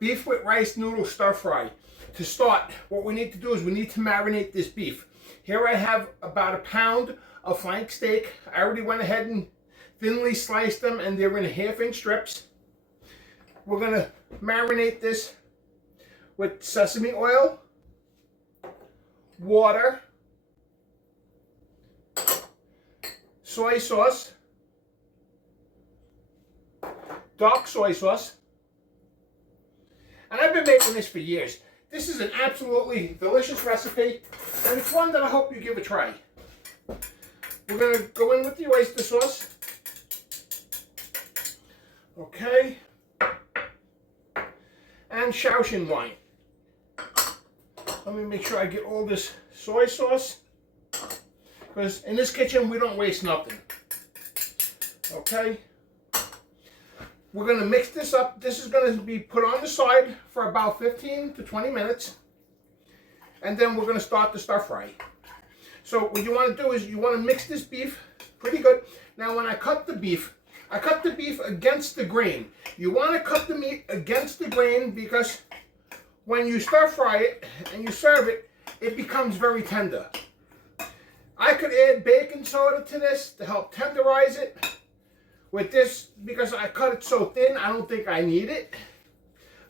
beef with rice noodle stir fry. To start, what we need to do is we need to marinate this beef. Here I have about a pound of flank steak. I already went ahead and thinly sliced them, and they're in 1/2-inch strips. We're going to marinate this with sesame oil, water, soy sauce, dark soy sauce, and I've been making this for years. This is an absolutely delicious recipe, and it's one that I hope you give a try. We're going to go in with the oyster sauce. Okay. And Shaoxing Wine. Let me make sure I get all this soy sauce, because in this kitchen we don't waste nothing. Okay. We're going to mix this up. This is going to be put on the side for about 15 to 20 minutes. And then we're going to start the stir fry. So what you want to do is you want to mix this beef pretty good. Now when I cut the beef against the grain. You want to cut the meat against the grain, because when you stir fry it and you serve it, it becomes very tender. I could add baking soda to this to help tenderize it. With this, because I cut it so thin, I don't think I need it.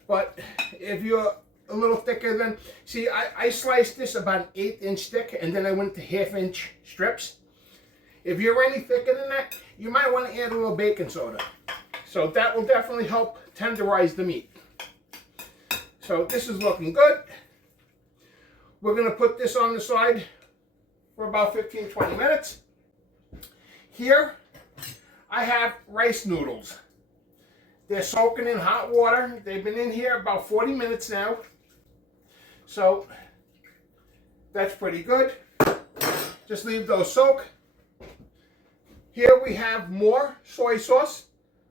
But if you're a little thicker, then see, I sliced this about an 1/8-inch thick, and then I went to 1/2-inch strips. If you're any thicker than that, you might want to add a little baking soda. So that will definitely help tenderize the meat. So this is looking good. We're going to put this on the side for about 15-20 minutes. Here I have rice noodles. They're soaking in hot water. They've been in here about 40 minutes now. So that's pretty good. Just leave those soak. Here we have more soy sauce,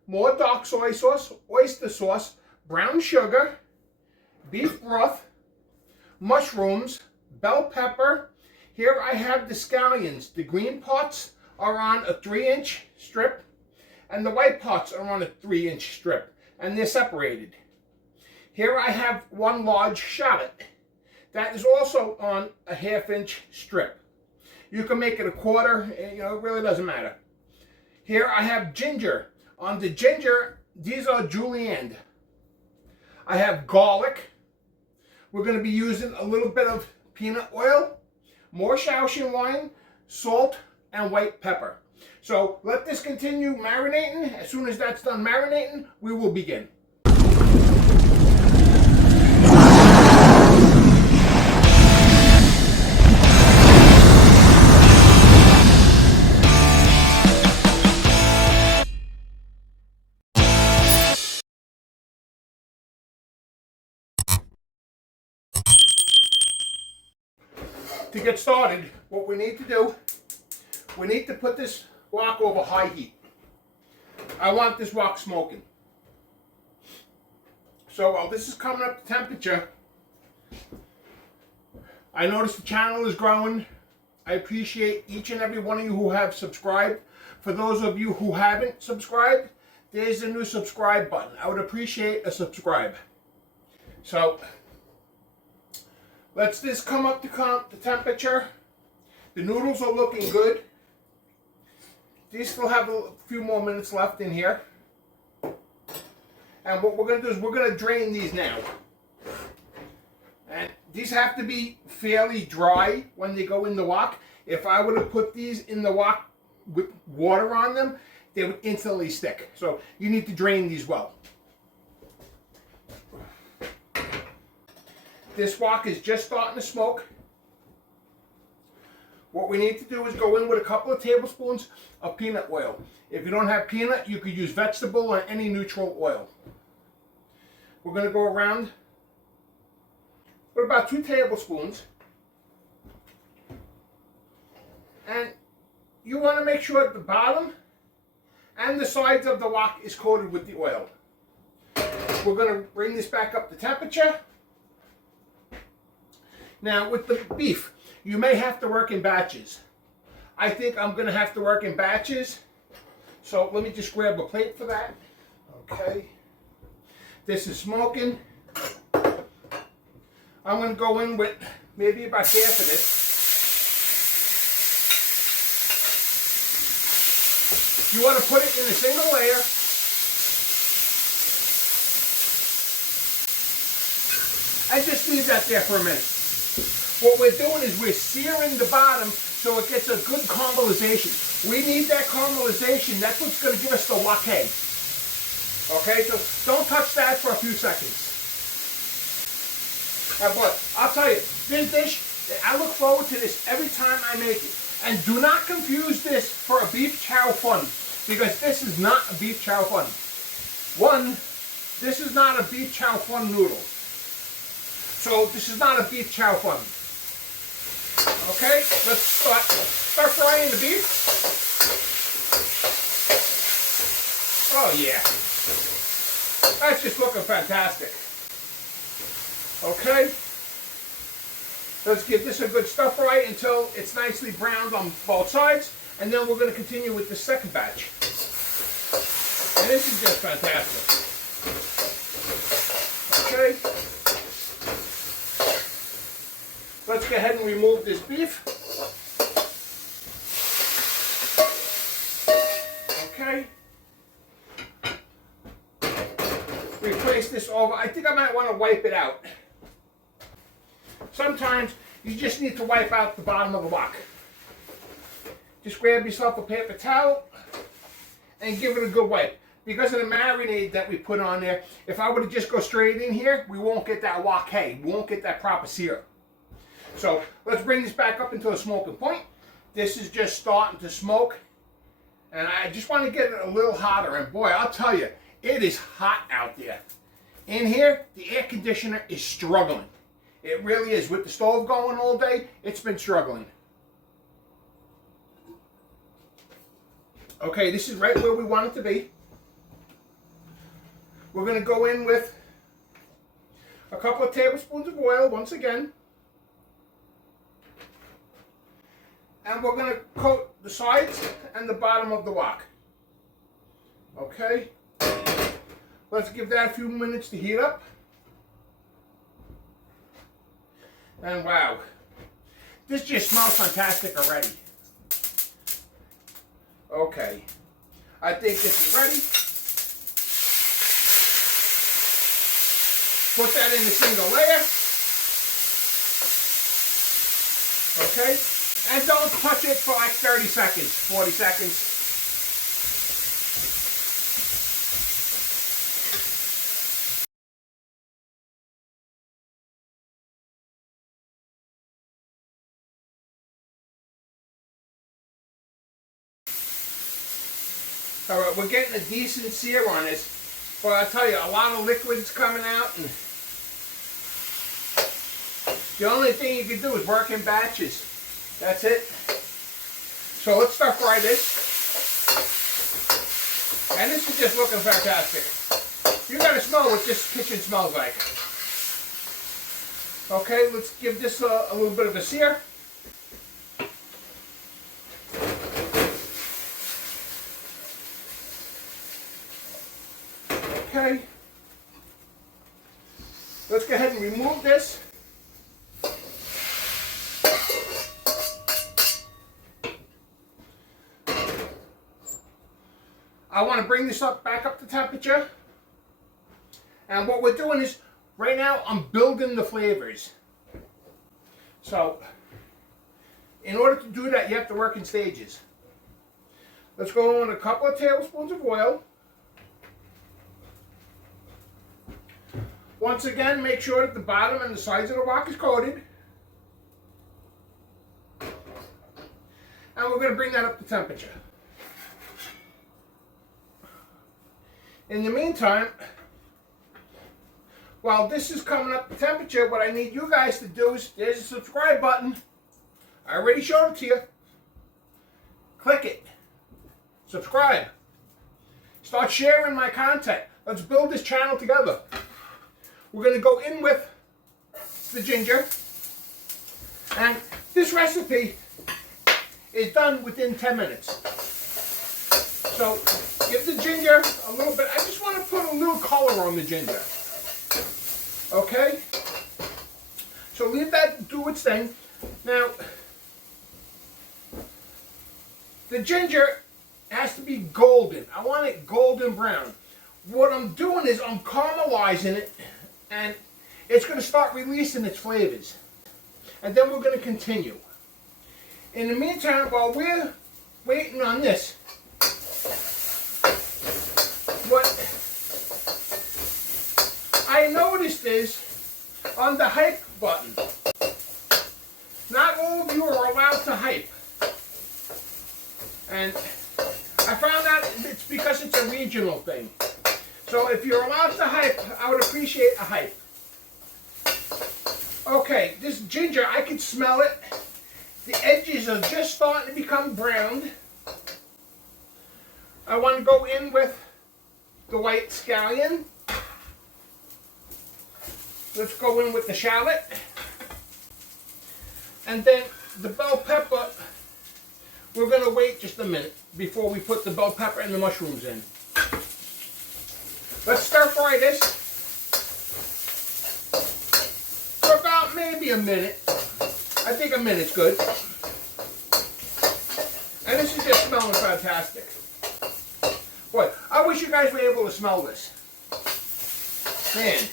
more dark soy sauce, oyster sauce, brown sugar, beef broth, mushrooms, bell pepper. Here I have the scallions. The green parts are on a 3-inch strip, and the white parts are on a 3-inch strip, and they're separated. Here I have 1 large shallot. That is also on a 1/2-inch strip. You can make it a 1/4, you know, it really doesn't matter. Here I have ginger. On the ginger, these are julienne. I have garlic. We're going to be using a little bit of peanut oil, more Shaoxing wine, salt, and white pepper. So let this continue marinating. As soon as that's done marinating, we will begin. To get started, what we need to do, we need to put this wok over high heat. I want this wok smoking. So while this is coming up to temperature, I notice the channel is growing. I appreciate each and every one of you who have subscribed. For those of you who haven't subscribed, there's a new subscribe button. I would appreciate a subscribe. So let's this come up to temperature. The noodles are looking good. These still have a few more minutes left in here. And what we're going to do is we're going to drain these now. And these have to be fairly dry when they go in the wok. If I were to put these in the wok with water on them, they would instantly stick. So you need to drain these well. This wok is just starting to smoke. What we need to do is go in with a couple of tablespoons of peanut oil. If you don't have peanut, you could use vegetable or any neutral oil. We're going to go around with about 2 tablespoons. And you want to make sure that the bottom and the sides of the wok is coated with the oil. We're going to bring this back up to temperature. Now with the beef, you may have to work in batches. I think I'm going to have to work in batches. So let me just grab a plate for that. Okay. This is smoking. I'm going to go in with maybe about half of this. You want to put it in a single layer. And just leave that there for a minute. What we're doing is we're searing the bottom so it gets a good caramelization. We need that caramelization. That's what's going to give us the wok. Okay, so don't touch that for a few seconds. But I'll tell you, this dish, I look forward to this every time I make it. And do not confuse this for a beef chow fun, because this is not a beef chow fun. One, this is not a beef chow fun noodle. So this is not a beef chow fun. Okay, let's start stir-frying the beef. Oh yeah, that's just looking fantastic. Okay, let's give this a good stir-fry until it's nicely browned on both sides, and then we're going to continue with the second batch. And this is just fantastic. Okay. Let's go ahead and remove this beef. Okay. Replace this over. I think I might want to wipe it out. Sometimes you just need to wipe out the bottom of the wok. Just grab yourself a paper towel and give it a good wipe. Because of the marinade that we put on there, if I were to just go straight in here, we won't get that wok. We won't get that proper sear. So let's bring this back up into a smoking point. This is just starting to smoke. And I just want to get it a little hotter. And boy, I'll tell you, it is hot out there. In here, the air conditioner is struggling. It really is. With the stove going all day, it's been struggling. Okay, this is right where we want it to be. We're going to go in with a couple of tablespoons of oil once again. And we're going to coat the sides and the bottom of the wok. Okay. Let's give that a few minutes to heat up. And wow, this just smells fantastic already. Okay, I think this is ready. Put that in a single layer. Okay, and don't touch it for like 30 seconds, 40 seconds. All right, we're getting a decent sear on this, but I'll tell you, a lot of liquid's coming out, and the only thing you can do is work in batches. That's it. So let's start fry this. And this is just looking fantastic. You gotta smell what this kitchen smells like. Okay, let's give this a little bit of a sear. Okay, let's go ahead and remove this. I want to bring this back up to temperature. And what we're doing is, right now I'm building the flavors. So, in order to do that, you have to work in stages. Let's go on a couple of tablespoons of oil. Once again, make sure that the bottom and the sides of the wok is coated. And we're going to bring that up to temperature. In the meantime, while this is coming up to temperature, what I need you guys to do is, there's a subscribe button. I already showed it to you. Click it. Subscribe. Start sharing my content. Let's build this channel together. We're going to go in with the ginger. And this recipe is done within 10 minutes. So give the ginger a little bit. I just want to put a little color on the ginger. Okay? So leave that do its thing. Now, the ginger has to be golden. I want it golden brown. What I'm doing is I'm caramelizing it, and it's going to start releasing its flavors. And then we're going to continue. In the meantime, while we're waiting on this, what I noticed is on the hype button, not all of you are allowed to hype. And I found out it's because it's a regional thing. So if you're allowed to hype, I would appreciate a hype. Okay, this ginger, I can smell it. The edges are just starting to become browned. I want to go in with the white scallion. Let's go in with the shallot. And then the bell pepper, we're going to wait just a minute before we put the bell pepper and the mushrooms in. Let's stir fry this for about maybe a minute. I think a minute's good. And this is just smelling fantastic. Boy, I wish you guys were able to smell this. Man,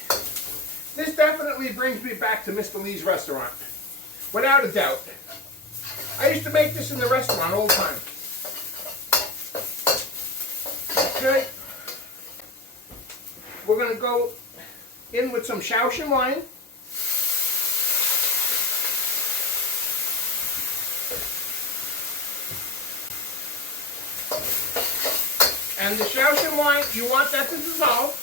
this definitely brings me back to Mr. Lee's restaurant. Without a doubt. I used to make this in the restaurant all the time. Okay. We're going to go in with some Shaoxing Wine. And the Shaoxing Wine, you want that to dissolve.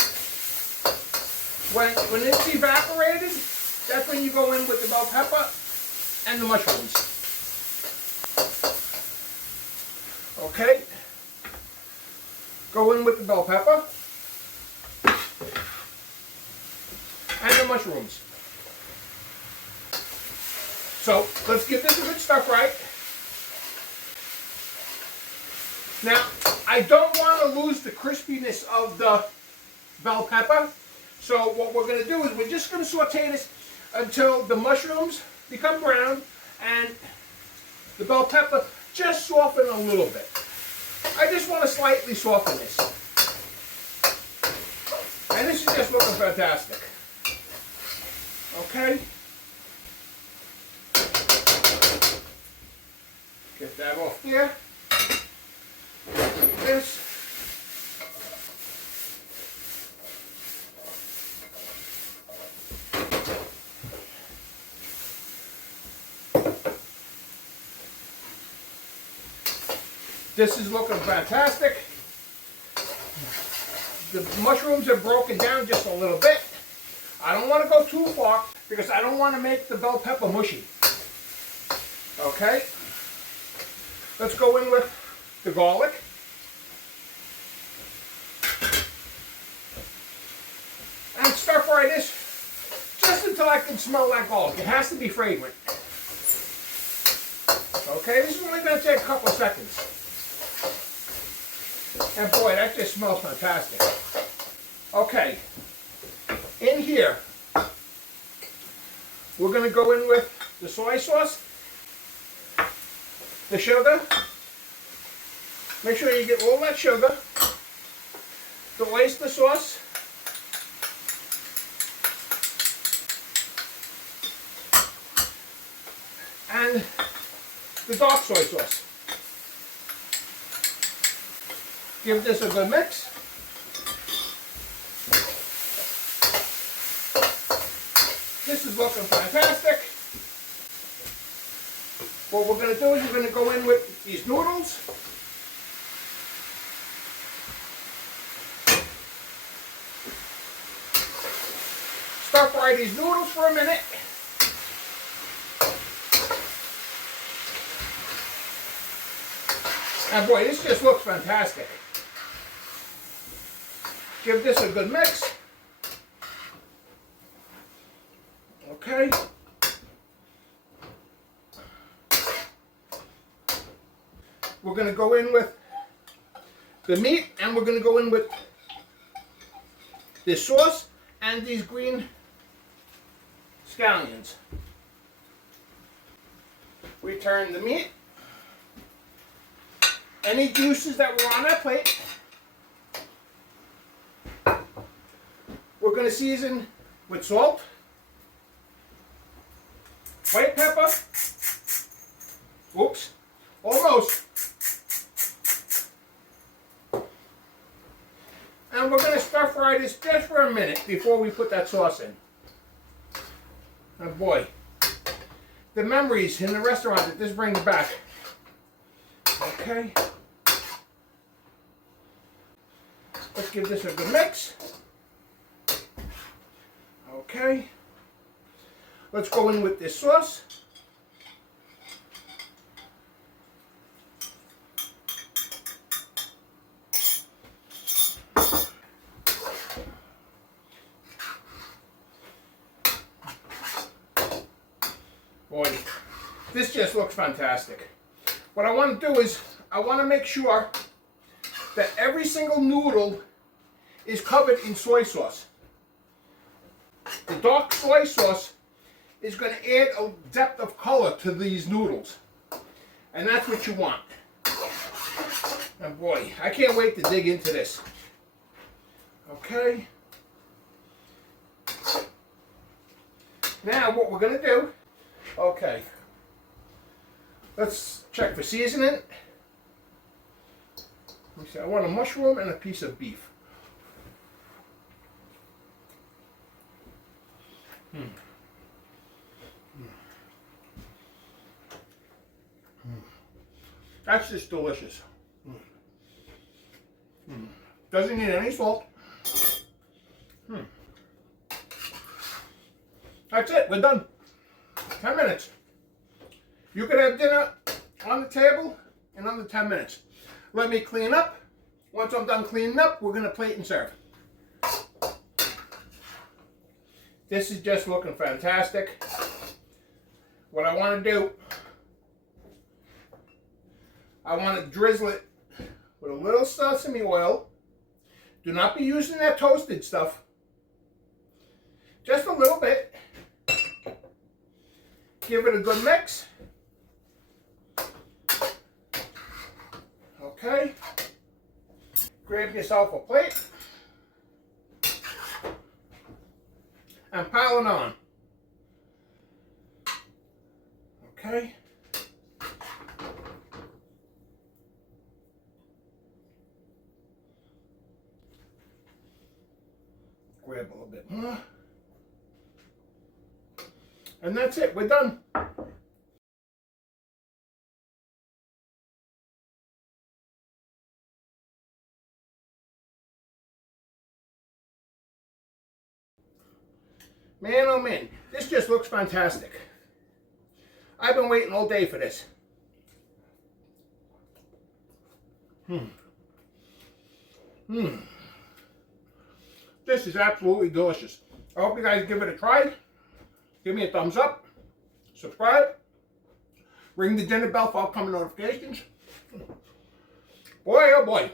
When it's evaporated, that's when you go in with the bell pepper and the mushrooms. Okay. Go in with the bell pepper and the mushrooms. So let's give this a good stir fry. Now, I don't want to lose the crispiness of the bell pepper. So what we're going to do is we're just going to saute this until the mushrooms become brown and the bell pepper just soften a little bit. I just want to slightly soften this. And this is just looking fantastic. Okay. Get that off there. This. This is looking fantastic. The mushrooms are broken down just a little bit. I don't want to go too far because I don't want to make the bell pepper mushy. Okay. Let's go in with the garlic. And stir fry this just until I can smell that garlic. It has to be fragrant. Okay, this is only going to take a couple of seconds. And boy, that just smells fantastic. Okay, in here, we're going to go in with the soy sauce, the sugar. Make sure you get all that sugar, the oyster sauce, and the dark soy sauce. Give this a good mix. This is looking fantastic. What we're going to do is we're going to go in with these noodles. Stir fry these noodles for a minute. And boy, this just looks fantastic. Give this a good mix. Okay. We're going to go in with the meat, and we're going to go in with this sauce and these green scallions. We turn the meat. Any juices that were on that plate, we're going to season with salt, white pepper, oops, almost, and we're going to stir fry this just for a minute before we put that sauce in. Oh boy, the memories in the restaurant that this brings back. Okay. Let's give this a good mix. Okay. Let's go in with this sauce. Boy, this just looks fantastic. What I want to do is, I want to make sure that every single noodle is covered in soy sauce. The dark soy sauce is going to add a depth of color to these noodles. And that's what you want. And boy, I can't wait to dig into this. Okay. Now what we're going to do, okay. Let's check for seasoning. Let me see, I want a mushroom and a piece of beef. That's just delicious. Doesn't need any salt. That's it, we're done. 10 minutes. You could have dinner on the table in under 10 minutes. Let me clean up. Once I'm done cleaning up, we're going to plate and serve. This is just looking fantastic. What I want to do, I want to drizzle it with a little sesame oil. Do not be using that toasted stuff. Just a little bit. Give it a good mix. Okay. Grab yourself a plate and pile it on. Okay. Grab a little bit more. And that's it, we're done. Man, oh man, this just looks fantastic. I've been waiting all day for this. This is absolutely delicious. I hope you guys give it a try. Give me a thumbs up. Subscribe. Ring the dinner bell for upcoming notifications. Boy, oh boy.